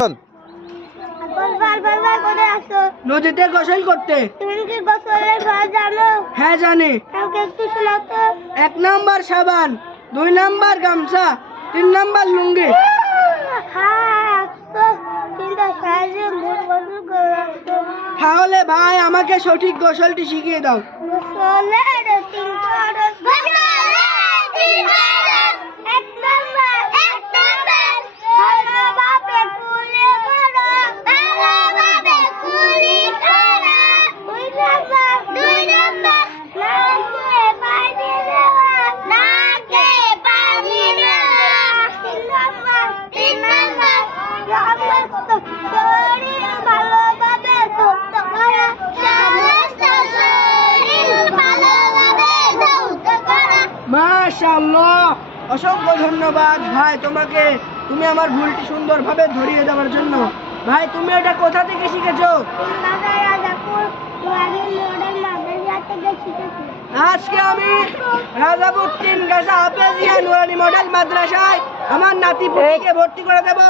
চল। নদীতে গোসল করতে। তুমি কি গোসলের ভাষা জানো? হ্যাঁ জানি। আমাকে একটু শোনাও তো। 1 নাম্বার সাবান, 2 নাম্বার গামছা, 3 নাম্বার লুঙ্গি। তাহলে ভাই আমাকে সঠিক গোসলটি শিখিয়ে দাও। মাশাআল্লাহ, অসংখ্য ধন্যবাদ ভাই তোমাকে, তুমি আমার ভুলটি সুন্দরভাবে ধরিয়ে দেওয়ার জন্য। ভাই তুমি এটা কোথা থেকে শিখেছো? আজকে আমি রাজাপুর 3 গাছা হাফেজিয়া নুরানি মডেল মাদ্রাসায় আমার নাতি পুতিকে ভর্তি করে দেবো।